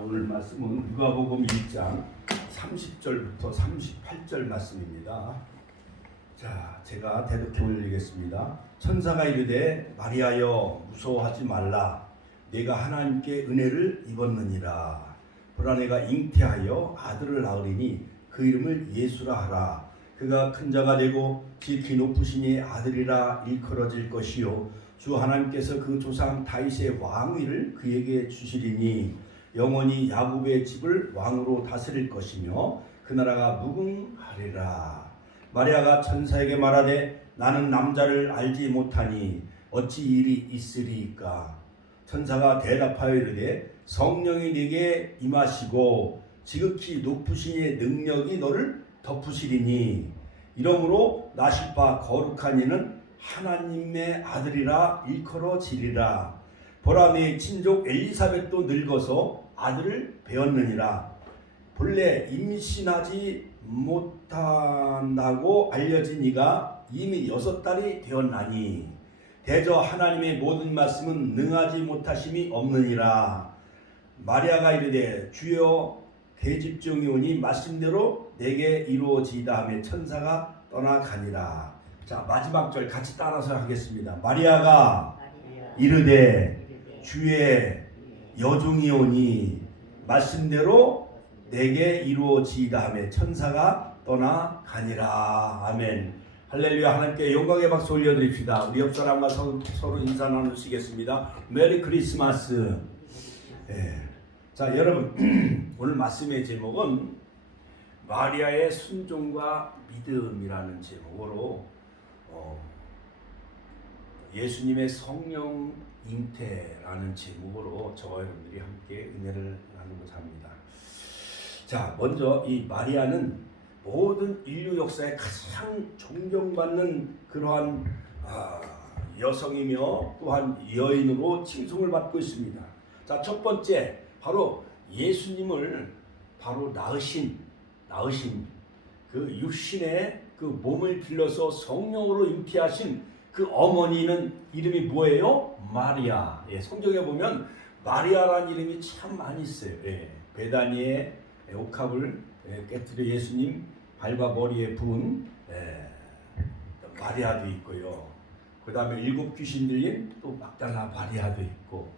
오늘 말씀은 누가복음 1장 30절부터 38절 말씀입니다. 자, 제가 대독해 올리겠습니다. 천사가 이르되 마리아여 무서워하지 말라. 내가 하나님께 은혜를 입었느니라. 보라 내가 잉태하여 아들을 낳으리니 그 이름을 예수라 하라. 그가 큰 자가 되고 지극히 높으신 이의 아들이라 일컬어질 것이요 주 하나님께서 그 조상 다윗의 왕위를 그에게 주시리니 영원히 야곱의 집을 왕으로 다스릴 것이며 그 나라가 무궁하리라. 마리아가 천사에게 말하되 나는 남자를 알지 못하니 어찌 일이 있으리이까. 천사가 대답하여 이르되 성령이 네게 임하시고 지극히 높으신 이의 능력이 너를 덮으시리니 이러므로 나실 바 거룩한 이는 하나님의 아들이라 일컬어지리라. 보라 네 친족 엘리사벳도 늙어서 아들을 배었느니라. 본래 임신하지 못한다고 알려진 이가 이미 6달이 되었나니 대저 하나님의 모든 말씀은 능하지 못하심이 없느니라. 마리아가 이르되 주여 계집종이 오니 말씀대로 내게 이루어지이다 하며 천사가 떠나가니라. 자, 마지막 절 같이 따라서 하겠습니다. 마리아가 이르되 주의 여종이 오니 말씀대로 내게 이루어지이다 하며 천사가 떠나가니라. 아멘. 할렐루야. 하나님께 영광의 박수 올려드립시다. 우리 옆 사람과 서로 인사 나누시겠습니다. 메리 크리스마스. 자, 여러분 오늘 말씀의 제목은 마리아의 순종과 믿음이라는 제목으로 예수님의 성령 잉태라는 제목으로 저와 여러분들이 함께 은혜를 나누고자 합니다. 자, 먼저 이 마리아는 모든 인류 역사에 가장 존경받는 그러한 여성이며 또한 여인으로 칭송을 받고 있습니다. 자, 첫 번째 바로 예수님을 바로 낳으신 그 육신의 그 몸을 빌려서 성령으로 잉태하신 그 어머니는 이름이 뭐예요? 마리아. 성경에 보면 마리아라는 이름이 참 많이 있어요. 베다니의 옥합을 깨뜨려 예수님 발과 머리에 부은 마리아도 있고요. 그 다음에 7 귀신 들린 또 막달라 마리아도 있고,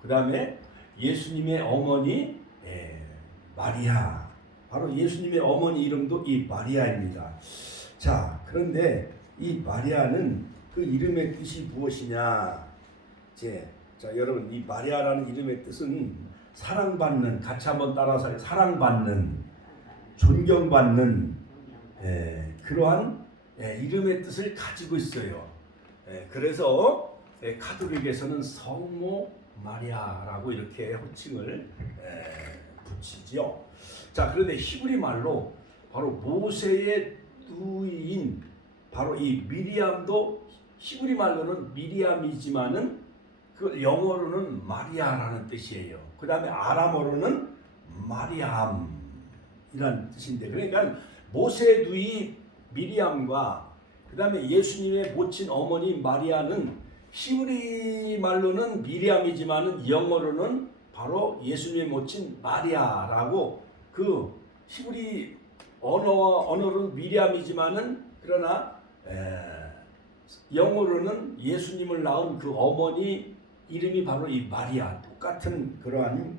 그 다음에 예수님의 어머니 마리아, 바로 예수님의 어머니 이름도 이 마리아입니다. 자, 그런데 이 마리아는 그 이름의 뜻이 무엇이냐? 자, 여러분 이 마리아라는 이름의 뜻은 사랑받는, 같이 한번 따라서 사랑받는, 존경받는 그러한 이름의 뜻을 가지고 있어요. 그래서 가톨릭에서는 성모 마리아라고 이렇게 호칭을 붙이죠. 자, 그런데 히브리 말로 바로 모세의 누이인 바로 이 미리암도 히브리 말로는 미리암이지만은 그 영어로는 마리아라는 뜻이에요. 그 다음에 아람어로는 마리암이라는 뜻인데, 그러니까 모세의 누이 미리암과 그 다음에 예수님의 모친 어머니 마리아는 히브리 말로는 미리암이지만은 영어로는 바로 예수님의 모친 마리아라고, 그 히브리 언어로는 미리암이지만은 그러나 영어로는 예수님을 낳은 그 어머니 이름이 바로 이 마리아, 똑같은 그러한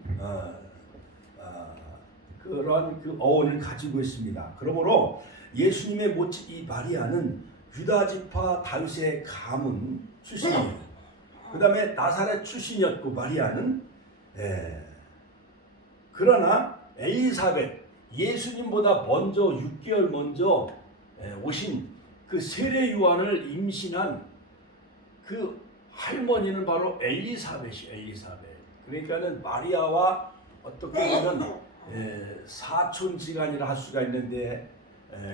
그 어원을 가지고 있습니다. 그러므로 예수님의 모친 이 마리아는 유다 지파 다윗의 가문 출신이에요. 그 다음에 나사렛 출신이었고 마리아는 그러나 엘리사벳, 예수님보다 먼저 6개월 먼저 오신 그 세례 요한을 임신한 그 할머니는 바로 엘리사벳이. 그러니까는 마리아와 어떻게 보면 사촌지간이라 할 수가 있는데,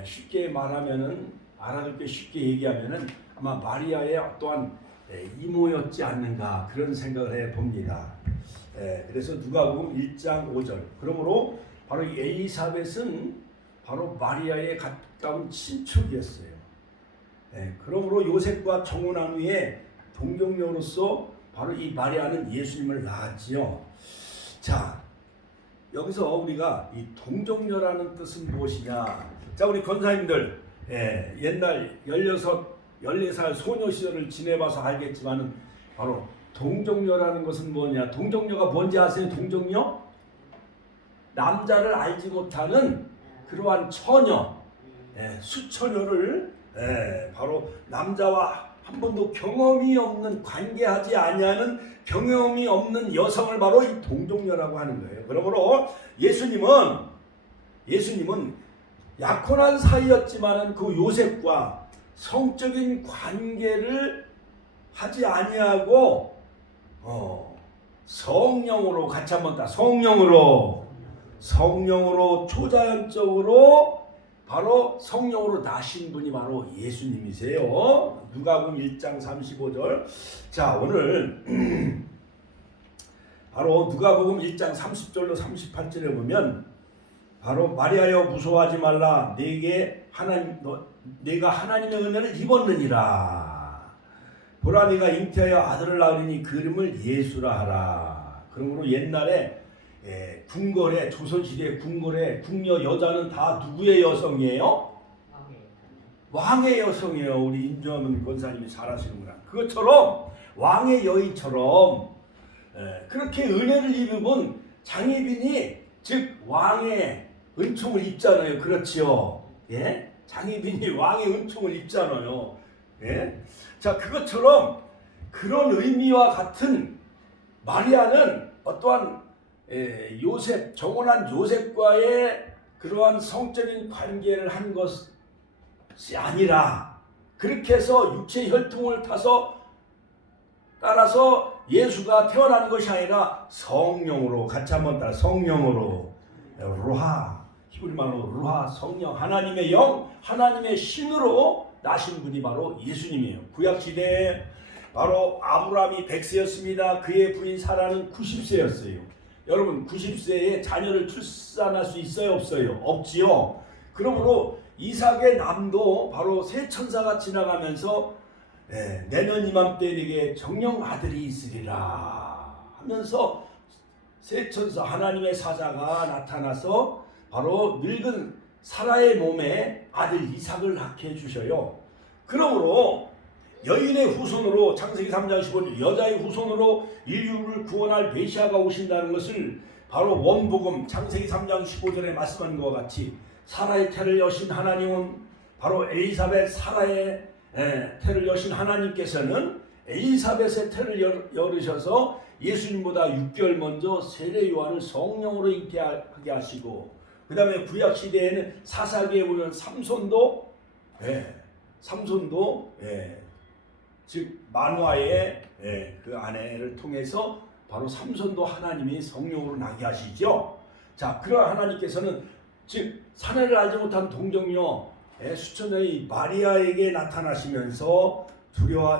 쉽게 말하면은 알아듣기 쉽게 얘기하면은 아마 마리아의 어떠한 이모였지 않는가 그런 생각을 해 봅니다. 그래서 누가복음 1장 5절. 그러므로 바로 이 엘리사벳은 바로 마리아의 가까운 친척이었어요. 그러므로 요셉과 청혼한 후에 동정녀로서 바로 이 마리아는 예수님을 낳았지요. 자, 여기서 우리가 이 동정녀라는 뜻은 무엇이냐? 자, 우리 권사님들 옛날 14살 소녀 시절을 지내봐서 알겠지만은 바로 동정녀라는 것은 뭐냐? 동정녀가 뭔지 아세요? 동정녀? 남자를 알지 못하는 그러한 처녀, 수처녀를 바로 남자와 한 번도 경험이 없는, 관계하지 아니하는 경험이 없는 여성을 바로 이 동정녀라고 하는 거예요. 그러므로 예수님은 약혼한 사이였지만은 그 요셉과 성적인 관계를 하지 아니하고 성령으로, 같이 한번 다 성령으로 초자연적으로 바로 성령으로 나신 분이 바로 예수님이세요. 누가복음 1장 35절. 자, 오늘 바로 누가복음 1장 30절로 38절에 보면 바로 마리아여 무서워하지 말라, 내가 하나님의 은혜를 입었느니라. 보라, 네가 잉태하여 아들을 낳으리니 그 이름을 예수라 하라. 그러므로 옛날에 궁궐에, 조선시대 궁궐에 궁녀 여자는 다 누구의 여성이에요? 왕의 여성이에요. 우리 임정은 권사님이 잘 아시는구나. 그것처럼 왕의 여인처럼 그렇게 은혜를 입은 장희빈이, 즉 왕의 은총을 입잖아요. 그렇지요? 예? 장희빈이 왕의 은총을 입잖아요. 예? 자, 그것처럼 그런 의미와 같은 마리아는 어떠한 요셉, 정혼한 요셉과의 그러한 성적인 관계를 한 것이 아니라, 그렇게 해서 육체 혈통을 따라서 예수가 태어난 것이 아니라 성령으로, 같이 한번 따라 성령으로, 루하, 히브리말로 루하, 성령, 하나님의 영, 하나님의 신으로 나신 분이 바로 예수님이에요. 구약시대에 바로 아브라함이 100세였습니다. 그의 부인 사라는 90세였어요. 여러분, 90세에 자녀를 출산할 수 있어요? 없어요? 없지요. 그러므로 이삭의 남도 바로 새 천사가 지나가면서 내년 이맘때 네게 정령 아들이 있으리라 하면서 새 천사, 하나님의 사자가 나타나서 바로 늙은 사라의 몸에 아들 이삭을 낳게 해주셔요. 그러므로 여인의 후손으로, 창세기 3장 15절, 여자의 후손으로 인류를 구원할 메시아가 오신다는 것을 바로 원복음 창세기 3장 15절에 말씀한 것과 같이 사라의 태를 여신 하나님은 바로 엘리사벳, 사라의 태를 여신 하나님께서는 엘리사벳의 태를 열으셔서 예수님보다 6개월 먼저 세례 요한을 성령으로 잉태하게 하시고, 그 다음에 구약시대에는 사사기에 보면 삼손도 즉 만화의 그 아내를 통해서 바로 삼손도 하나님이 성령으로 나게 하시죠. 자, 그러한 하나님께서는 즉 사내를 알지 못한 동정녀 수천의 마리아에게 나타나시면서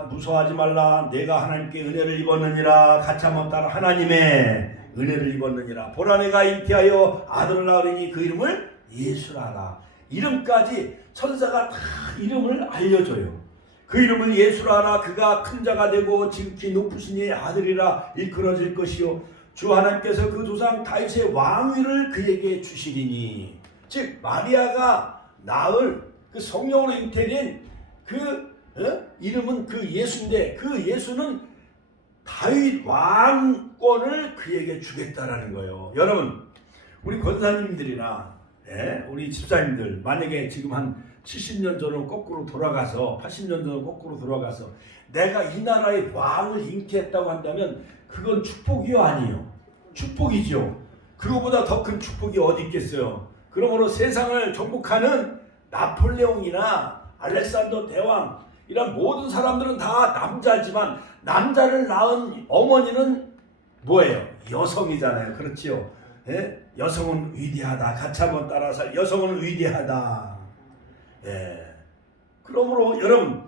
무서워하지 말라, 내가 하나님께 은혜를 입었느니라. 같이 한번 따라, 하나님의 은혜를 입었느니라. 보라, 내가 잉태하여 아들을 낳으리니 그 이름을 예수라 하라. 이름까지 천사가 다 이름을 알려줘요. 그 이름을 예수라 하라. 그가 큰 자가 되고 지극히 높으신 이의 아들이라 일컬어질 것이요 주 하나님께서 그 조상 다윗의 왕위를 그에게 주시리니. 즉 마리아가 낳을 그 성령으로 잉태된 그 이름은 그 예수인데, 그 예수는 다윗 왕권을 그에게 주겠다라는 거예요. 여러분, 우리 권사님들이나 우리 집사님들, 만약에 지금 한 70년 전으로 거꾸로 돌아가서, 80년 전으로 거꾸로 돌아가서 내가 이 나라의 왕을 잉태했다고 한다면 그건 축복이요? 아니요? 축복이죠. 그거보다 더 큰 축복이 어디 있겠어요? 그러므로 세상을 정복하는 나폴레옹이나 알렉산더 대왕, 이런 모든 사람들은 다 남자지만 남자를 낳은 어머니는 뭐예요? 여성이잖아요. 그렇지요? 여성은 위대하다. 같이 한번 따라서, 여성은 위대하다. 그러므로 여러분,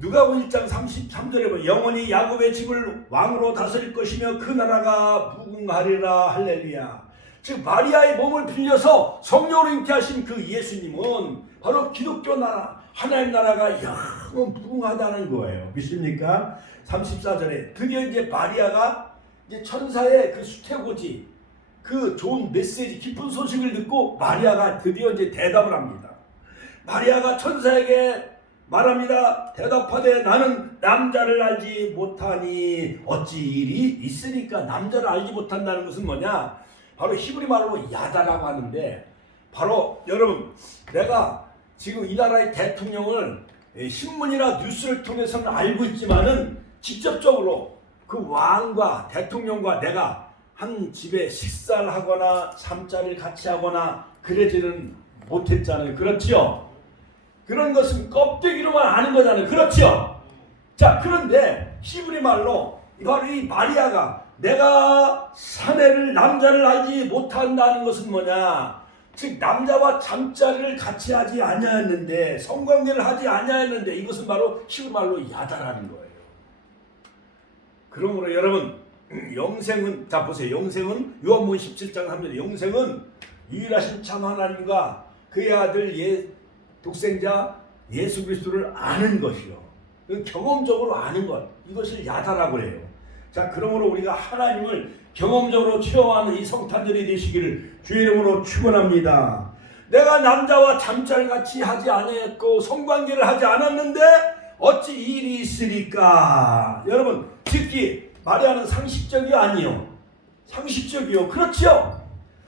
누가복음 1장 33절에 보면 영원히 야곱의 집을 왕으로 다스릴 것이며 그 나라가 무궁하리라. 할렐루야. 즉 마리아의 몸을 빌려서 성령으로 잉태하신 그 예수님은 바로 기독교 나라, 하나님 나라가 영원 무궁하다는 거예요. 믿습니까? 34절에 드디어 이제 마리아가 이제 천사의 그 수태고지, 그 좋은 메시지, 기쁜 소식을 듣고 마리아가 드디어 이제 대답을 합니다. 마리아가 천사에게 말합니다. 대답하되 나는 남자를 알지 못하니 어찌 일이 있으니까. 남자를 알지 못한다는 것은 뭐냐? 바로 히브리 말로 야다라고 하는데, 바로 여러분, 내가 지금 이 나라의 대통령을 신문이나 뉴스를 통해서는 알고 있지만은 직접적으로 그 왕과 대통령과 내가 한 집에 식사를 하거나 잠자리를 같이 하거나 그러지는 못했잖아요. 그렇지요? 그런 것은 껍데기로만 아는 거잖아요. 그렇지요? 자, 그런데 히브리 말로 바로 이 마리아가 내가 사내를 남자를 알지 못한다는 것은 뭐냐? 즉 남자와 잠자리를 같이 하지 아니하였는데, 성관계를 하지 아니하였는데, 이것은 바로 히브리 말로 야다라는 거예요. 그러므로 여러분, 영생은, 자 보세요. 영생은 요한복음 17장 3절에 영생은 유일하신 참 하나님과 그의 아들 독생자 예수 그리스도를 아는 것이요. 경험적으로 아는 것, 이것을 야다라고 해요. 자, 그러므로 우리가 하나님을 경험적으로 체험하는 이 성탄절이 되시기를 주의 이름으로 축원합니다. 내가 남자와 잠자리 같이 하지 아니했고 성관계를 하지 않았는데 어찌 이 일이 있으리까? 여러분, 듣기 마리아는 상식적이 아니요, 상식적이요. 그렇지요?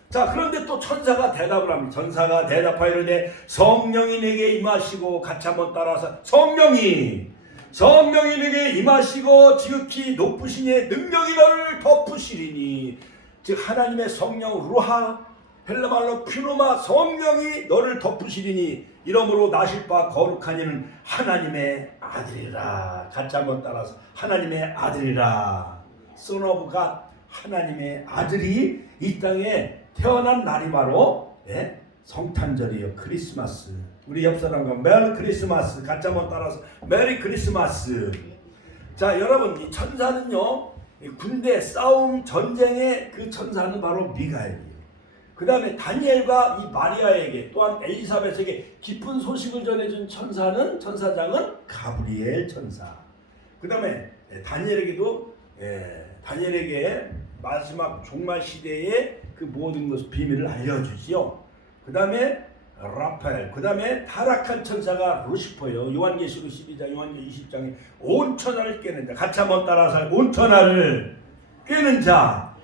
자, 그런데 또 천사가 대답을 합니다. 천사가 대답하여 이르되 성령이 내게 임하시고, 같이 한번 따라서 성령이 내게 임하시고 지극히 높으신 이의 능력이 너를 덮으시리니. 즉 하나님의 성령 루하, 헬라말로 퓨노마, 성령이 너를 덮으시리니 이러므로 나실 바 거룩한 이는 하나님의 아들이라. 같이 한번 따라서 하나님의 아들이라. Son of God, 하나님의 아들이 이 땅에 태어난 날이 바로 성탄절이요, 크리스마스. 우리 옆 사람과 메리 크리스마스 같이 한번 따라서 메리 크리스마스. 자, 여러분, 이 천사는요, 군대 싸움 전쟁의 그 천사는 바로 미가엘이에요. 그 다음에 다니엘과 이 마리아에게, 또한 엘리사벳에게 기쁜 소식을 전해준 천사장은 가브리엘 천사. 그 다음에 다니엘에게 마지막 종말 시대의 그 모든 것을 비밀을 알려주지요. 그 다음에 라파엘, 그 다음에 타락한 천사가 루시퍼요. 요한계시록 12장, 요한계시록 20장에 온 천하를 꿰는 자. 같이 한번 따라서 온 천하를 꿰는 자.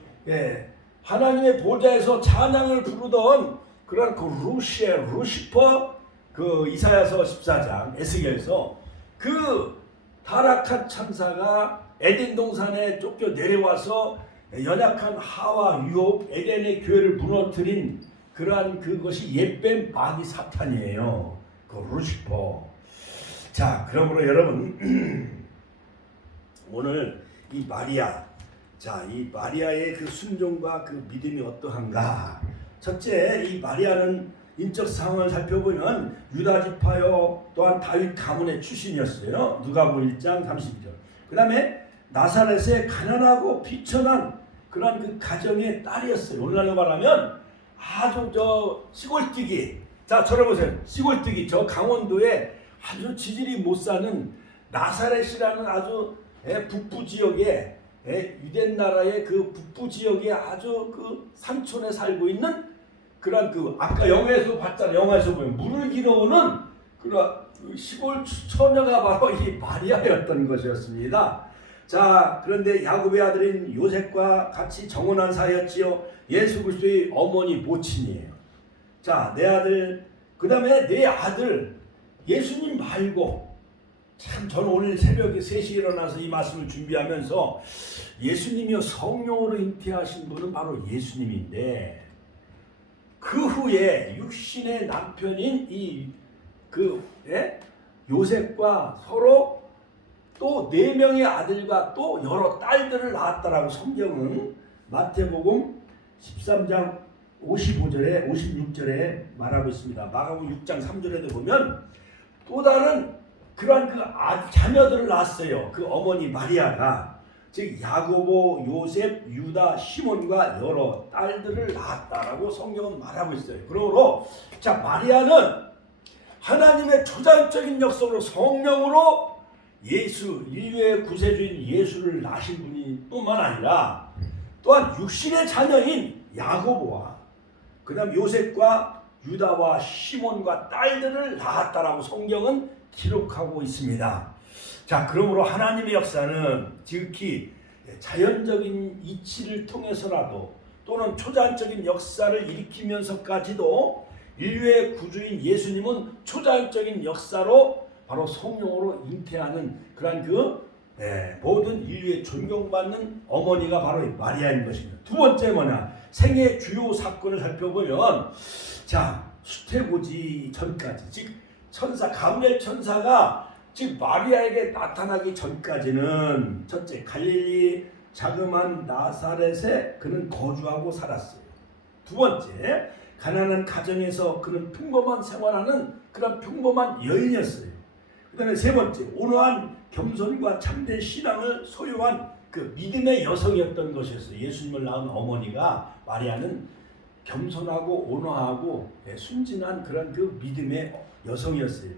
하나님의 보좌에서 찬양을 부르던 그런 그 루시퍼, 그 이사야서 14장, 에스겔서 그 타락한 천사가 에덴 동산에 쫓겨 내려와서 연약한 하와 유혹, 에덴의 교회를 무너뜨린 그러한 그것이 옛뱀 마귀 사탄이에요. 그 루시퍼. 자, 그러므로 여러분 오늘 이 마리아, 자, 이 마리아의 그 순종과 그 믿음이 어떠한가? 첫째, 이 마리아는 인적 상황을 살펴보면 유다 지파요, 또한 다윗 가문의 출신이었어요. 누가복음 1장 32절. 그 다음에 나사렛의 가난하고 비천한 그런 그 가정의 딸이었어요. 오늘날로 말하면 아주 저 시골뜨기. 자, 저를 보세요. 시골뜨기. 저 강원도에 아주 지질이 못 사는 나사렛이라는 아주 북부 지역에, 유대 나라의 그 북부 지역에 아주 그 산촌에 살고 있는 그런 그 아까 영화에서 봤잖아요. 영화에서 보면 물을 길어오는 그런 시골 처녀가 바로 이 마리아였던 것이었습니다. 자, 그런데 야곱의 아들인 요셉과 같이 정혼한 사이였지요. 예수 그리스도의 어머니 모친이에요. 자, 내 아들, 그 다음에 내 아들 예수님 말고, 참 저는 오늘 새벽에 3시에 일어나서 이 말씀을 준비하면서 예수님이요 성령으로 잉태하신 분은 바로 예수님인데, 그 후에 육신의 남편인 요셉과 서로 또 4명의 아들과 또 여러 딸들을 낳았다라고 성경은 마태복음 13장 55절에 56절에 말하고 있습니다. 마가복음 6장 3절에도 보면 또 다른 그러한 그 자녀들을 낳았어요. 그 어머니 마리아가, 즉 야고보, 요셉, 유다, 시몬과 여러 딸들을 낳았다라고 성경은 말하고 있어요. 그러므로 자, 마리아는 하나님의 초자연적인 역사로 성령으로 인류의 구세주인 예수를 낳으신 분이 뿐만 아니라 또한 육신의 자녀인 야고보와 그다음 요셉과 유다와 시몬과 딸들을 낳았다라고 성경은 기록하고 있습니다. 자, 그러므로 하나님의 역사는 지극히 자연적인 이치를 통해서라도 또는 초자연적인 역사를 일으키면서까지도 인류의 구주인 예수님은 초자연적인 역사로 바로 성령으로 잉태하는 그러한 모든 인류의 존경받는 어머니가 바로 마리아인 것입니다. 두 번째 뭐냐? 생애 주요 사건을 살펴보면 자, 수태고지 전까지, 즉 천사 가브리엘 천사가 즉 마리아에게 나타나기 전까지는 첫째, 갈릴리 자그마한 나사렛에 그는 거주하고 살았어요. 두 번째, 가난한 가정에서 그는 평범한 생활하는 그런 평범한 여인이었어요. 그 다음에 세 번째, 온화한 겸손과 참된 신앙을 소유한 그 믿음의 여성이었던 것이었어요. 예수님을 낳은 어머니가 마리아는 겸손하고 온화하고 순진한 그런 그 믿음의 여성이었어요.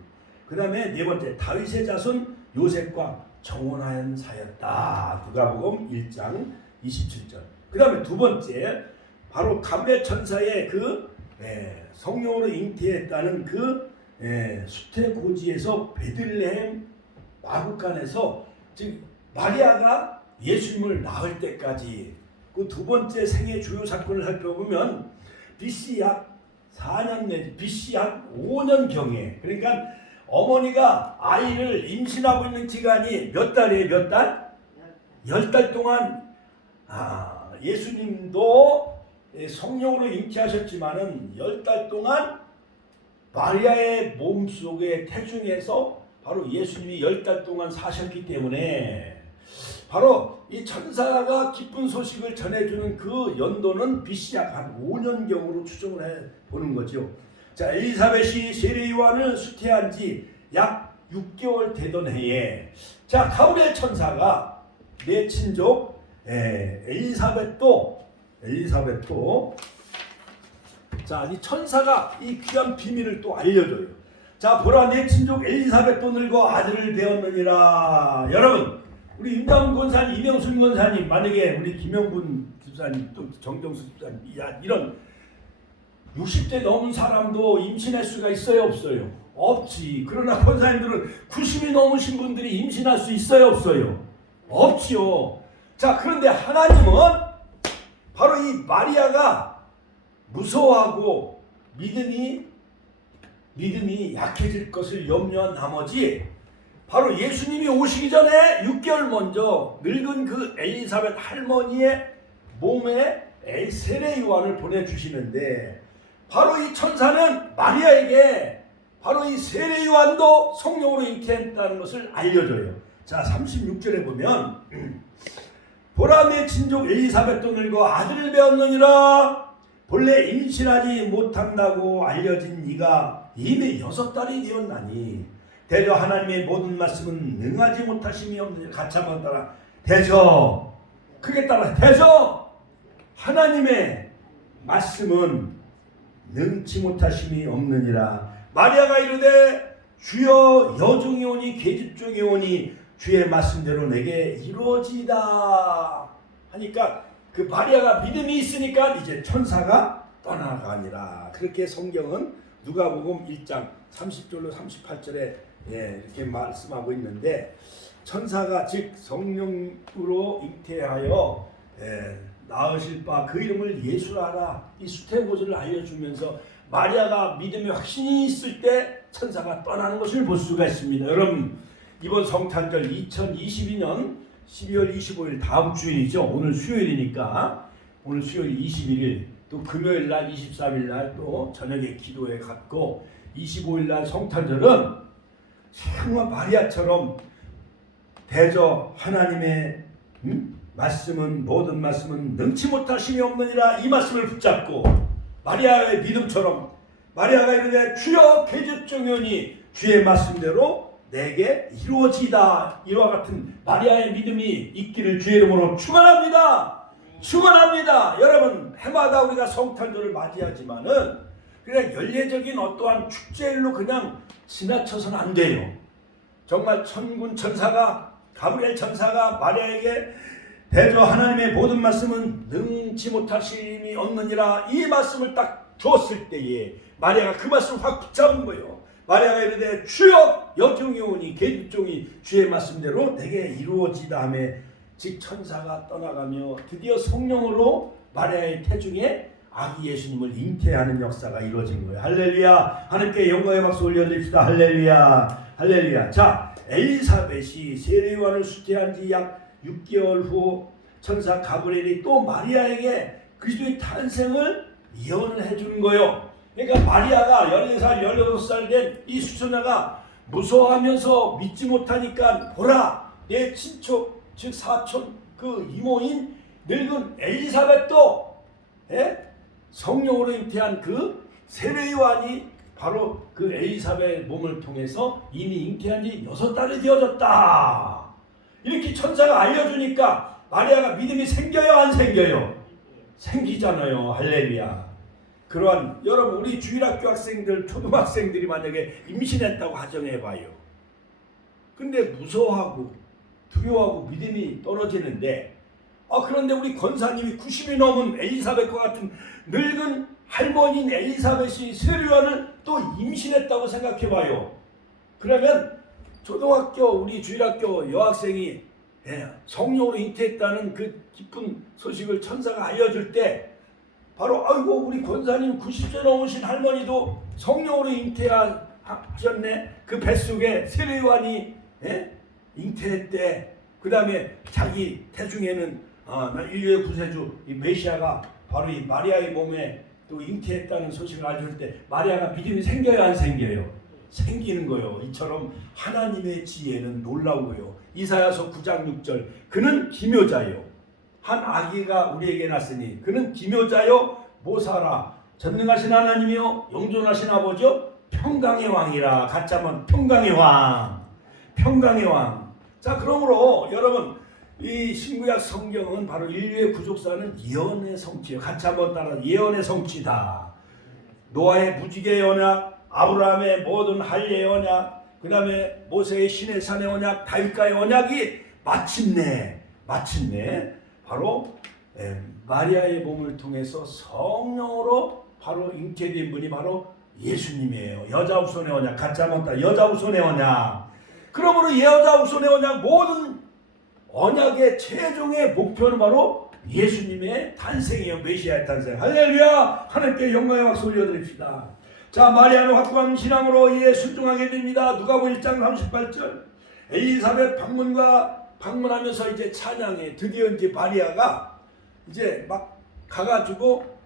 그 다음에 네 번째, 다윗의 자손 요셉과 정혼한 사였다. 누가복음 1장 27절. 그 다음에 두 번째, 바로 가브리엘 천사의 성령으로 잉태했다는 수태고지에서 베들레헴 마구간에서 즉 마리아가 예수님을 낳을 때까지 그 두 번째 생애 주요 사건을 살펴보면 BC 약 4년 내지 BC 약 5년경에, 그러니까 어머니가 아이를 임신하고 있는 기간이 몇 달이에요? 몇 달? 10달 동안 예수님도 성령으로 잉태하셨지만은 10달 동안 마리아의 몸속에 태중에서 바로 예수님이 10달 동안 사셨기 때문에 바로 이 천사가 기쁜 소식을 전해주는 그 연도는 BC 약 한 5년경으로 추정을 해보는 거죠. 자, 엘리사벳이 세례 요한을 수태한 지 약 6개월 되던 해에 자, 가브리엘 천사가 내 친족 엘리사벳도 자, 이 천사가 이 귀한 비밀을 또 알려줘요. 자, 보라, 내 친족 엘리사벳도 늙어 아들을 배웠느니라. 여러분, 우리 임다운 권사님, 이명순 권사님, 만약에 우리 김영분 집사님, 또 정정수 집사님, 이런 60대 넘은 사람도 임신할 수가 있어요, 없어요? 없지. 그러나 권사님들은 90이 넘으신 분들이 임신할 수 있어요, 없어요? 없지요. 자, 그런데 하나님은 바로 이 마리아가 무서워하고 믿음이 약해질 것을 염려한 나머지 바로 예수님이 오시기 전에 6개월 먼저 늙은 그 엘리사벳 할머니의 몸에 세례 요한을 보내주시는데 바로 이 천사는 마리아에게 바로 이 세례 요한도 성령으로 잉태했다는 것을 알려줘요. 자, 36절에 보면 보라, 내 친족 엘리사벳도 늙어 아들을 배웠느니라. 본래 임신하지 못한다고 알려진 네가 이미 6달이 되었나니 대저 하나님의 모든 말씀은 능하지 못하심이 없느니라. 같이 한번 따라. 대저, 크게 따라. 대저 하나님의 말씀은 능치 못하심이 없느니라. 마리아가 이르되 주여, 여종이 오니 계집종이 오니 주의 말씀대로 내게 이루어지이다 하니까 그 마리아가 믿음이 있으니까 이제 천사가 떠나가니라. 그렇게 성경은 누가복음 1장 30절로 38절에 이렇게 말씀하고 있는데, 천사가 즉 성령으로 잉태하여 낳으실 바 그 이름을 예수라라, 이 수태고지를 알려주면서 마리아가 믿음의 확신이 있을 때 천사가 떠나는 것을 볼 수가 있습니다. 여러분, 이번 성탄절 2022년 12월 25일 다음 주일이죠. 오늘 수요일이니까 오늘 수요일 21일, 또 금요일날 23일날 또 저녁에 기도회 갖고 25일날 성탄절은 정말 마리아처럼 대저 하나님의 말씀은 모든 말씀은 능치 못하심이 없느니라, 이 말씀을 붙잡고 마리아의 믿음처럼 마리아가 이르되 주여, 계집종이오니 주의 말씀대로 내게 이루어지다, 이와 같은 마리아의 믿음이 있기를 주의 이름으로 축원합니다. 축원합니다. 여러분, 해마다 우리가 성탄절을 맞이하지만은 그냥 연례적인 어떠한 축제일로 그냥 지나쳐서는 안 돼요. 정말 천군 천사가, 가브리엘 천사가 마리아에게 대저 하나님의 모든 말씀은 능치 못하심이 없느니라. 이 말씀을 딱 주었을 때에 마리아가 그 말씀을 확 붙잡은 거예요. 마리아가 이르되 주여 여종이 오니 계집종이 주의 말씀대로 내게 이루어지다 하며 즉 천사가 떠나가며 드디어 성령으로 마리아의 태중에 아기 예수님을 잉태하는 역사가 이루어진 거예요. 할렐루야. 하나님께 영광의 박수 올려드립시다. 할렐루야. 할렐루야. 자, 엘리사벳이 세례요한을 수태한 지 약 6개월 후 천사 가브리엘이 또 마리아에게 그리스도의 탄생을 예언을 해주는 거예요. 그러니까 마리아가 14살, 16살 된 이 수소녀가 무서워하면서 믿지 못하니까 보라, 내 친척, 즉 사촌 그 이모인 늙은 엘리사벳도 성령으로 잉태한 그 세례요한이 바로 그 엘리사벳의 몸을 통해서 이미 잉태한 지 6달이 되어졌다. 이렇게 천사가 알려주니까 마리아가 믿음이 생겨요, 안 생겨요? 생기잖아요. 할렐루야. 그러한 여러분 우리 주일학교 학생들, 초등학생들이 만약에 임신했다고 가정해봐요. 근데 무서워하고 두려워하고 믿음이 떨어지는데 그런데 우리 권사님이 90이 넘은 엘리사벳과 같은 늙은 할머니인 엘리사벳이 세례요한을 또 임신했다고 생각해봐요. 그러면 초등학교 우리 주일학교 여학생이 성령으로 잉태했다는 그 기쁜 소식을 천사가 알려줄 때 바로 아이고 우리 권사님 90세 넘으신 할머니도 성령으로 잉태하셨네. 그 뱃속에 세례요한이 잉태했대. 그 다음에 자기 태중에는 인류의 구세주 이 메시아가 바로 이 마리아의 몸에 또 잉태했다는 소식을 알려줄 때 마리아가 믿음이 생겨요, 안 생겨요? 생기는 거요. 이처럼 하나님의 지혜는 놀라우고요. 이사야서 9장 6절 그는 기묘자요. 한 아기가 우리에게 났으니 그는 기묘자요 모사라 전능하신 하나님이요 영존하신 아버지요 평강의 왕이라. 같이 한번 평강의 왕. 평강의 왕. 자, 그러므로 여러분 이 신구약 성경은 바로 인류의 구속사는 예언의 성취예요. 같이 한번 따라 예언의 성취다. 노아의 무지개의 언약, 아브라함의 모든 할례의 언약, 그 다음에 모세의 신의 산의 언약, 다윗과의 언약이 마침내 바로 마리아의 몸을 통해서 성령으로 바로 잉태된 분이 바로 예수님이에요. 여자 후손의 언약. 같이 한번 따라 여자 후손의 언약. 그러므로 여자 후손의 언약 모든 언약의 최종의 목표는 바로 예수님의 탄생이에요. 메시아의 탄생. 할렐루야. 하나님께 영광의 박수 올려드립시다. 자, 마리아는 확고한 신앙으로 이에 순종하게 됩니다. 누가복음 1장 38절 엘리사벳 방문하면서 이제 찬양해. 드디어 이제 마리아가 이제 막 가가지고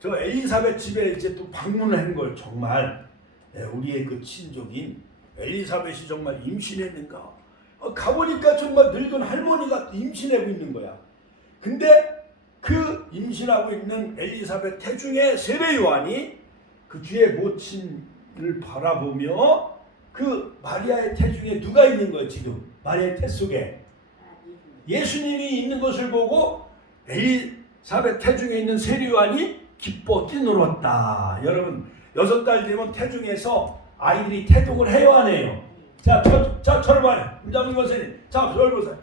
저 엘리사벳 집에 이제 또 방문을 한 걸 정말 우리의 그 친족인 엘리사벳이 정말 임신했는가? 가보니까 정말 늙은 할머니가 임신하고 있는 거야. 근데 그 임신하고 있는 엘리사벳 태중의 세례요한이 그 뒤에 모친을 바라보며 그 마리아의 태중에 누가 있는 거예요? 지금 마리아의 태 속에 예수님이 있는 것을 보고 엘리사벳 태중에 있는 세례요한이 기뻐 뛰놀았다. 여러분 6달 되면 태중에서 아이들이 태동을 해요, 안 해요? 자, 저를 봐요. 김장훈 선생님. 자, 저를 보세요.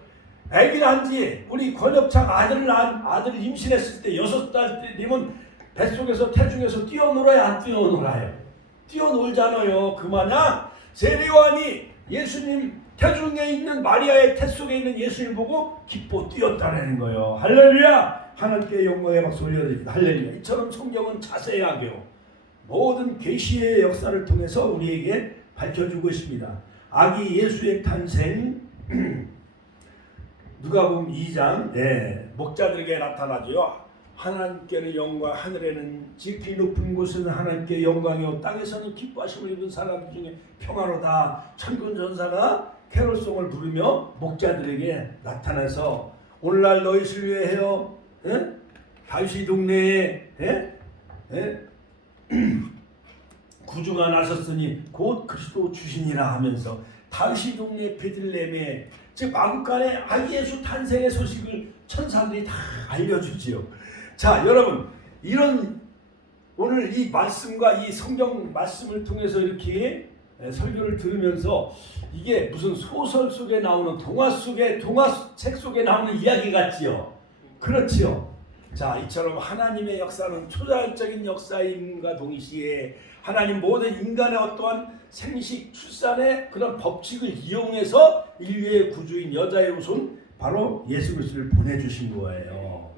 아기를 한지 우리 권혁창 아들을 임신했을 때 6달 되면 뱃속에서 태중에서 뛰어놀아요, 안 뛰어놀아요? 뛰어놀잖아요. 그마냥 세례요한이 예수님 태중에 있는 마리아의 태 속에 있는 예수님을 보고 기뻐 뛰었다는 거예요. 할렐루야. 하나님께 영광의 박수 올려드립니다. 할렐루야. 이처럼 성경은 자세하게요 모든 계시의 역사를 통해서 우리에게 밝혀주고 있습니다. 아기 예수의 탄생 누가복음 2장 목자들에게 나타나죠. 하나님께는 영광, 하늘에는 지극히 높은 곳은 하나님께 영광이요 땅에서는 기뻐하심을 입은 사람 중에 평화로다. 천군 전사가 캐롤송을 부르며 목자들에게 나타나서 오늘날 너희를 위하여 다윗의 동네에 구주가 나섰으니 곧 그리스도 주시니라 하면서 다윗의 동네 베들레헴에 즉 마국간의 아기 예수 탄생의 소식을 천사들이 다 알려주지요. 자, 여러분 이런 오늘 이 말씀과 이 성경 말씀을 통해서 이렇게 설교를 들으면서 이게 무슨 소설 속에 나오는 동화책 속에 나오는 이야기 같지요. 그렇지요. 자, 이처럼 하나님의 역사는 초자연적인 역사임과 동시에 하나님 모든 인간의 어떠한 생식, 출산의 그런 법칙을 이용해서 인류의 구주인 여자의 후손 바로 예수 그리스도를 보내주신 거예요.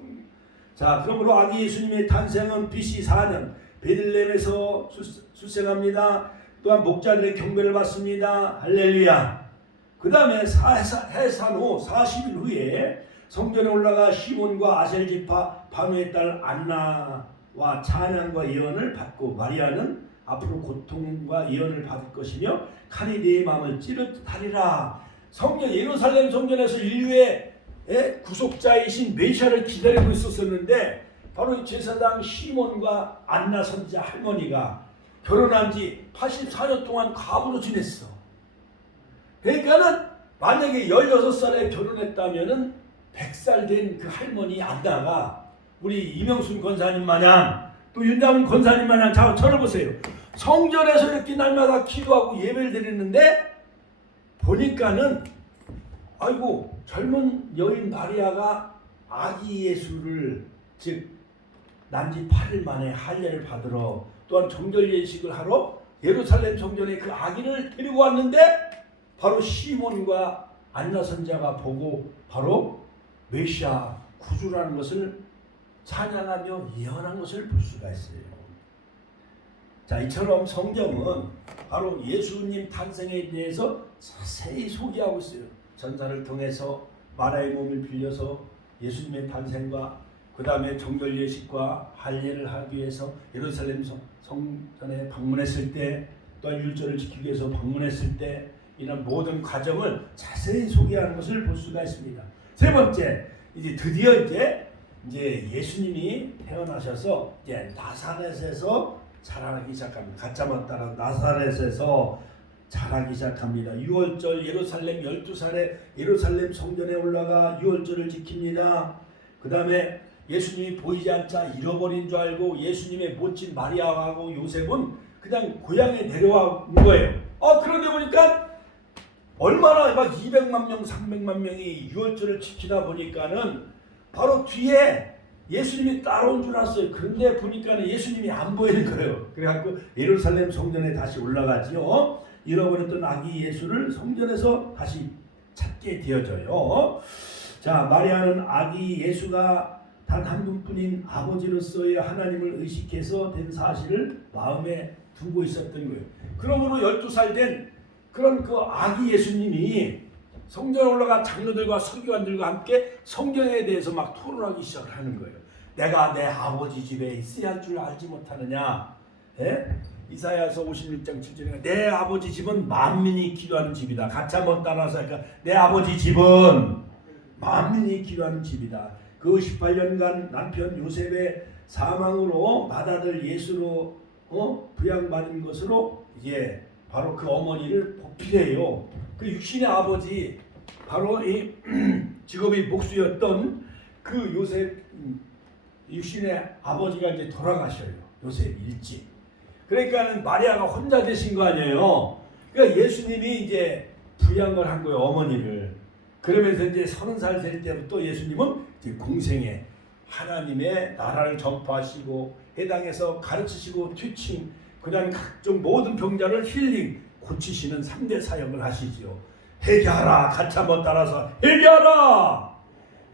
자, 그러므로 아기 예수님의 탄생은 BC 4년 베들레헴에서 출생합니다. 또한 목자들의 경배를 받습니다. 할렐루야. 그 다음에 해산 후 40일 후에 성전에 올라가 시몬과 아셀 지파 바누의 딸 안나와 찬양과 예언을 받고 마리아는 앞으로 고통과 예언을 받을 것이며 칼이 네 마음을 찌릿하리라. 예루살렘 성전에서 인류의 구속자이신 메시아를 기다리고 있었는데 바로 이 제사장 시몬과 안나 선지자 할머니가 결혼한 지 84년 동안 과부로 지냈어. 그러니까는 만약에 16살에 결혼했다면은 100살 된 그 할머니 안나가 우리 이명순 권사님 마냥 또 윤장훈 권사님 마냥 자 쳐다보세요. 성전에서 이렇게 날마다 기도하고 예배를 드리는데 보니까는 아이고 젊은 여인 마리아가 아기 예수를 즉 난지 8일 만에 할례를 받으러 또한 정결 예식을 하러 예루살렘 성전에 그 아기를 데리고 왔는데 바로 시몬과 안나 선자가 보고 바로 메시아 구주라는 것을 찬양하며 예언한 것을 볼 수가 있어요. 자, 이처럼 성경은 바로 예수님 탄생에 대해서 자세히 소개하고 있어요. 전사를 통해서 마라의 몸을 빌려서 예수님의 탄생과 그 다음에 정결 예식과 할례를 하기 위해서 예루살렘 성전에 방문했을 때 또한 율절을 지키기 위해서 방문했을 때 이런 모든 과정을 자세히 소개하는 것을 볼 수가 있습니다. 세 번째, 이제 드디어 이제 예수님이 태어나셔서 이제 나사렛에서 자라나기 시작합니다. 가짜만 따라 나사렛에서 자라기 시작합니다. 6월절 예루살렘 12살에 예루살렘 성전에 올라가 6월절을 지킵니다. 그 다음에 예수님이 보이지 않자 잃어버린 줄 알고 예수님의 모친 마리아하고 요셉은 그냥 고향에 내려온 거예요. 그런데 보니까 얼마나 막 200만 명, 300만 명이 6월절을 지키다 보니까는 바로 뒤에 예수님이 따라온 줄 알았어요. 그런데 보니까 예수님이 안 보이는 거예요. 그래갖고 예루살렘 성전에 다시 올라가지요. 잃어버렸던 아기 예수를 성전에서 다시 찾게 되어져요. 자, 마리아는 아기 예수가 단 한 분뿐인 아버지로서의 하나님을 의식해서 된 사실을 마음에 두고 있었던 거예요. 그러므로 12살 된 그런 그 아기 예수님이 성전에 올라가 장로들과 서기관들과 함께 성경에 대해서 막 토론하기 시작하는 거예요. 내가 내 아버지 집에 있어야 할 줄 알지 못하느냐. 이사야서 56장 7절에 내 아버지 집은 만민이 기도하는 집이다. 같이 한번 따라서 할까? 내 아버지 집은 만민이 기도하는 집이다. 그 18년간 남편 요셉의 사망으로 맏아들 예수로 부양받은 것으로 이제 바로 그 어머니를 보필해요. 그 육신의 아버지 바로 이 직업이 목수였던 그 요셉 육신의 아버지가 이제 돌아가셔요. 요셉 일찍. 그러니까는 마리아가 혼자 되신 거 아니에요. 그러니까 예수님이 이제 부양을 한 거예요, 어머니를. 그러면서 이제 30살 될 때부터 예수님은 이제 공생에 하나님의 나라를 전파하시고 해당에서 가르치시고 티칭, 그다음에 각종 모든 병자를 힐링, 고치시는 3대 사역을 하시지요. 회개하라, 같이 한번 따라서 회개하라,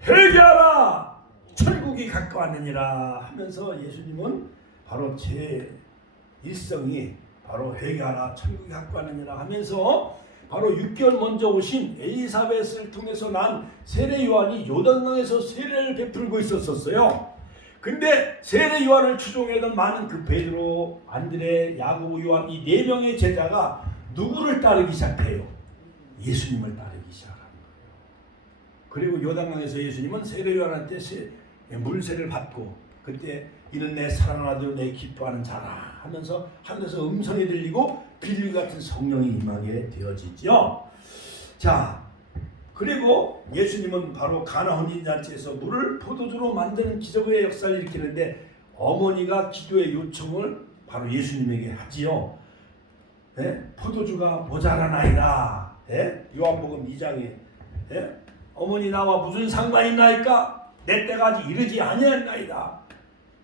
회개하라, 천국이 가까웠느니라 하면서 예수님은 바로 제 일성이 바로 회개하라, 천국이 가까웠느니라 하면서 바로 6개월 먼저 오신 엘리사벳을 통해서 난 세례 요한이 요단강에서 세례를 베풀고 있었어요. 근데 세례 요한을 추종하던 많은 그 베드로, 안드레, 야고보, 요한 이 4명의 제자가 누구를 따르기 시작해요? 예수님을 따르기 시작하는 거예요. 그리고 요단강에서 예수님은 세례 요한한테 물세를 받고 그때 이는 내 사랑하는 아들 내 기뻐하는 자라 하면서 하늘에서 음성이 들리고 비둘기 같은 성령이 임하게 되어지죠. 자, 그리고 예수님은 바로 가나 혼인잔치에서 물을 포도주로 만드는 기적의 역사를 일으키는데 어머니가 기도의 요청을 바로 예수님에게 하지요. 포도주가 모자라나이다. 요한복음 2장에 어머니 나와 무슨 상관이 있나이까? 내 때가 아직 이르지 아니하나이다.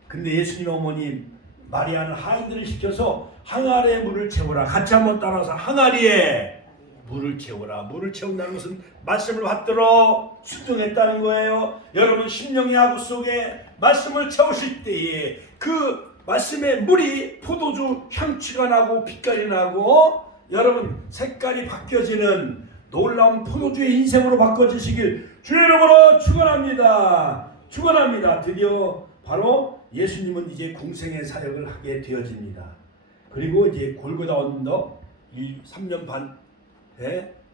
근데 예수님 어머니 마리아는 하인들을 시켜서 항아리에 물을 채우라. 같이 한번 따라서 항아리에 물을 채우라. 물을 채운다는 것은 말씀을 받들어 순종했다는 거예요. 여러분 심령의 하구 속에 말씀을 채우실 때에 그 말씀의 물이 포도주 향취가 나고 빛깔이 나고 여러분 색깔이 바뀌어지는 놀라운 포도주의 인생으로 바꿔지시길 주의 이름으로 축원합니다. 축원합니다. 드디어 바로 예수님은 이제 공생의 사역을 하게 되어집니다. 그리고 이제 골고다 언덕 3년 반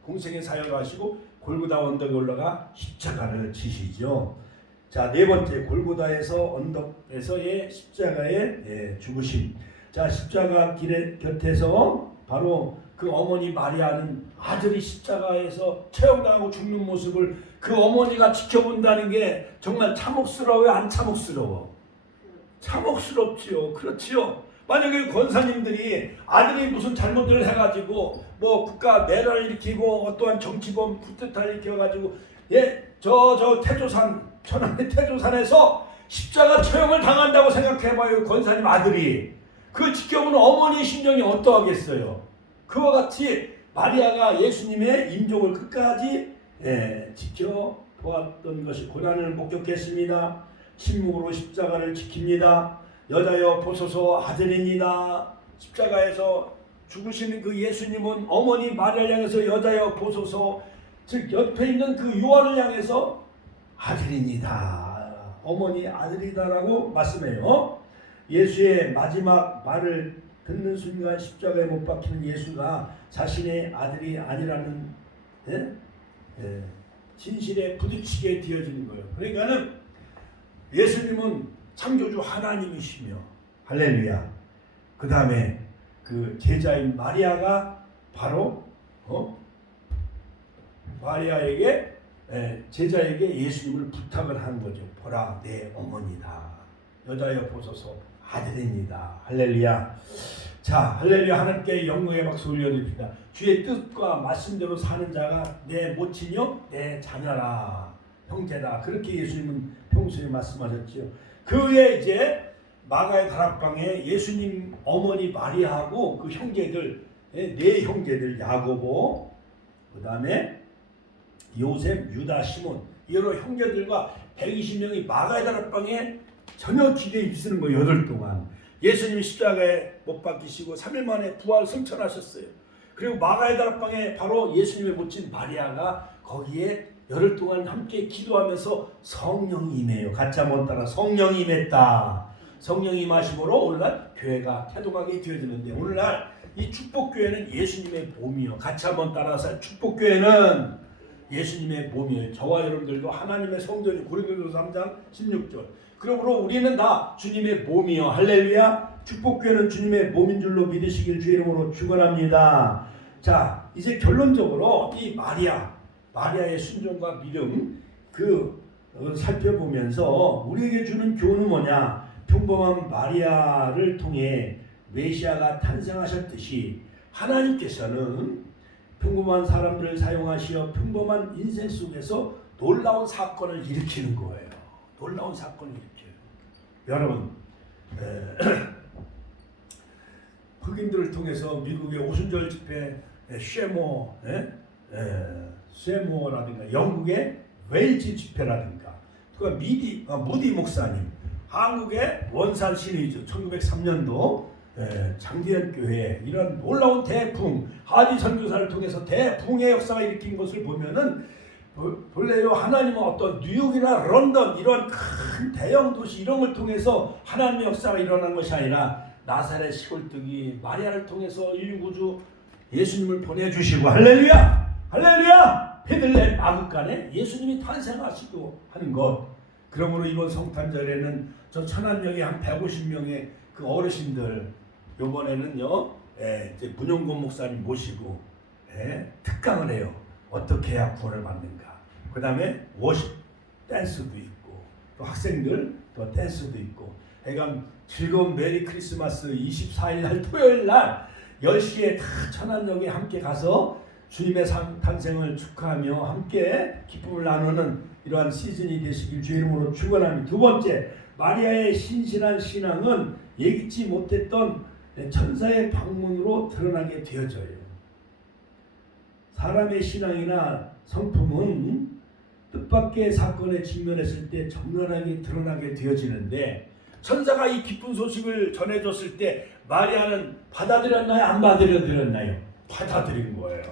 공생의 사역을 하시고 골고다 언덕에 올라가 십자가를 지시죠. 자, 네 번째 골고다에서 언덕에서의 십자가의 죽으심. 자, 십자가 길의 곁에서 바로 그 어머니 마리아는 아들이 십자가에서 체험당하고 죽는 모습을 그 어머니가 지켜본다는 게 정말 참혹스러워요? 안 참혹스러워? 참혹스럽지요. 그렇지요. 만약에 권사님들이 아들이 무슨 잘못을 해가지고 뭐 국가 내란을 일으키고 어떠한 정치범 쿠데타를 일으켜가지고 저 태조산 천안의 태조산에서 십자가 처형을 당한다고 생각해봐요. 권사님 아들이 그 지켜보는 어머니의 심정이 어떠하겠어요? 그와 같이 마리아가 예수님의 임종을 끝까지 지켜보았던 것이 고난을 목격했습니다. 침묵으로 십자가를 지킵니다. 여자여 보소서 아들이니라. 십자가에서 죽으시는 그 예수님은 어머니 마리아를 향해서 여자여 보소서, 즉 옆에 있는 그 요한을 향해서 아들입니다. 어머니 아들이다라고 말씀해요. 예수의 마지막 말을 듣는 순간 십자가에 못 박히는 예수가 자신의 아들이 아니라는 진실에 부딪히게 되어지는 거예요. 그러니까는 예수님은 창조주 하나님이시며 할렐루야. 그 다음에 그 제자인 마리아가 바로 마리아에게 제자에게 예수님을 부탁을 하는 거죠. 보라 내 어머니다. 여자여 보소서 아들입니다. 할렐루야. 자, 할렐루야. 하나님께 영광의 박수 올려드립니다. 주의 뜻과 말씀대로 사는 자가 내 모친이요 내 자녀라. 형제다. 그렇게 예수님은 평소에 말씀하셨지요. 그 후에 이제 마가의 다락방에 예수님 어머니 마리아하고 그 형제들, 네 형제들 야고보, 그 다음에 요셉, 유다, 시몬, 여러 형제들과 120명이 마가의 다락방에 전혀 기대에 있는 거예요. 8일 동안. 예수님이 십자가에 못 박히시고 3일 만에 부활 승천하셨어요. 그리고 마가의 다락방에 바로 예수님의 모친 마리아가 거기에 8일 동안 함께 기도하면서 성령이 임해요. 같이 한번 따라 성령이 임했다. 성령이 임하심으로 오늘날 교회가 태동하게 되어지는데 오늘날 이 축복교회는 예수님의 몸이요. 같이 한번 따라서 축복교회는 예수님의 몸이에요. 저와 여러분들도 하나님의 성전이 고린도전서 3장 16절. 그러므로 우리는 다 주님의 몸이요. 할렐루야. 축복교회는 주님의 몸인 줄로 믿으시길 주의 이름으로 축원합니다. 자, 이제 결론적으로 이 마리아의 순종과 믿음 살펴보면서 우리에게 주는 교훈은 뭐냐? 평범한 마리아를 통해 메시아가 탄생하셨듯이 하나님께서는 평범한 사람들을 사용하시어 평범한 인생 속에서 놀라운 사건을 일으키는 거예요. 놀라운 사건을 일으켜요. 여러분, 흑인들을 통해서 미국의 오순절 집회 쉐모라든가 영국의 웨일즈 집회라든가 무디 목사님, 한국의 원산 신의주 1903년도 장대현 교회 이런 놀라운 대풍 하디 선교사를 통해서 대풍의 역사가 일으킨 것을 보면은 본래요 하나님은 어떤 뉴욕이나 런던 이런 큰 대형 도시 이런 걸 통해서 하나님의 역사가 일어난 것이 아니라 나사렛 시골뜨기 마리아를 통해서 인류구주 예수님을 보내주시고 할렐루야 할렐루야 베들레헴 마구간에 예수님이 탄생하시고 하는 것. 그러므로 이번 성탄절에는 저 천안역에 한 150명의 그 어르신들 이번에는요 문용곤 목사님 모시고 특강을 해요. 어떻게 해야 구원을 받는가. 그 다음에 워십 댄스도 있고 또 학생들 또 댄스도 있고. 그러니까 즐거운 메리 크리스마스 24일 날 토요일 날 10시에 다 천안역에 함께 가서 주님의 탄생을 축하하며 함께 기쁨을 나누는 이러한 시즌이 되시길 주의 이름으로 축원합니다. 두 번째, 마리아의 신실한 신앙은 예기치 못했던 천사의 방문으로 드러나게 되어져요. 사람의 신앙이나 성품은 뜻밖의 사건에 직면했을 때 적나라하게 드러나게 되어지는데, 천사가 이 기쁜 소식을 전해줬을 때 마리아는 받아들였나요? 안 받아들였나요? 받아들인 거예요.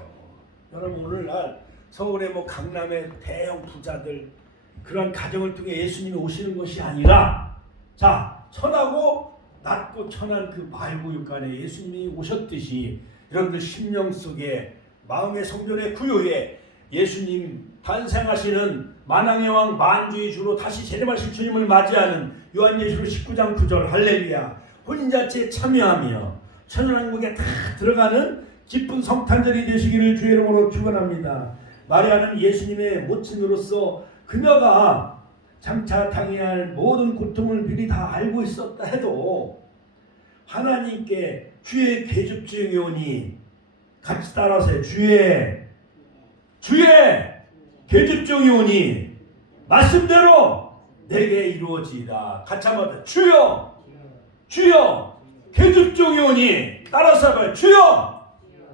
여러분, 오늘날 서울의 강남의 대형 부자들, 그런 가정을 통해 예수님이 오시는 것이 아니라, 자, 천하고 낮고 천한 그 말구육간에 예수님이 오셨듯이 여러분들 심령 속에, 마음의 성전의 구요에 예수님 탄생하시는 만왕의 왕 만주의 주로 다시 재림하실 주님을 맞이하는 요한예시로 19장 9절 할렐루야, 혼인잔치에 참여하며 천연왕국에 다 들어가는 기쁜 성탄절이 되시기를 주의 이름으로 축원합니다. 마리아는 예수님의 모친으로서 그녀가 장차 당해야 할 모든 고통을 미리 다 알고 있었다 해도 하나님께 주의 계집종이 오니, 같이 따라서 주의 계집종이 오니 말씀대로 내게 이루어지이다. 같이 한번 주여 계집종이 오니, 따라서 봐요. 주여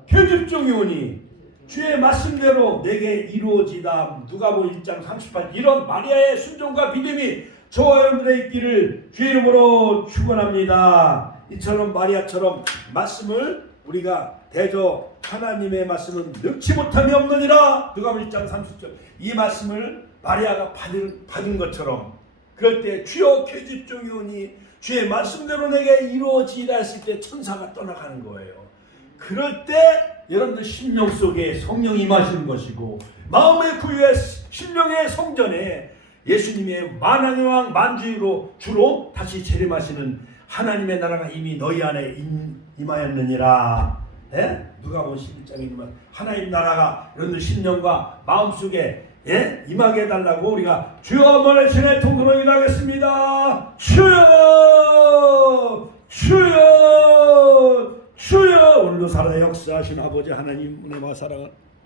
계집종이 오니 주의 말씀대로 내게 이루어지다. 누가복음 1장 38. 이런 마리아의 순종과 믿음이 저와 여러분들의 있기를 주의 이름으로 축원합니다. 이처럼 마리아처럼 말씀을 우리가 대저 하나님의 말씀은 넣지 못함이 없느니라. 누가복음 1장 30절. 이 말씀을 마리아가 받은 것처럼, 그럴 때 주여 계집종이 오니 주의 말씀대로 내게 이루어지리라 했을 때 천사가 떠나가는 거예요. 그럴 때 여러분들 심령 속에 성령이 임하시는 것이고, 마음의 구유에 심령의 성전에 예수님의 만왕의 왕 만주의로 주로 다시 재림하시는 하나님의 나라가 이미 너희 안에 임하였느니라. 누가복음 11장이지만 하나님 나라가 여러분들 심령과 마음속에 임하게 해달라고 우리가 주여 번의 신의 통로로 기도하겠습니다. 주여 오늘도 살아 역사하신 아버지 하나님, 은혜와 사랑을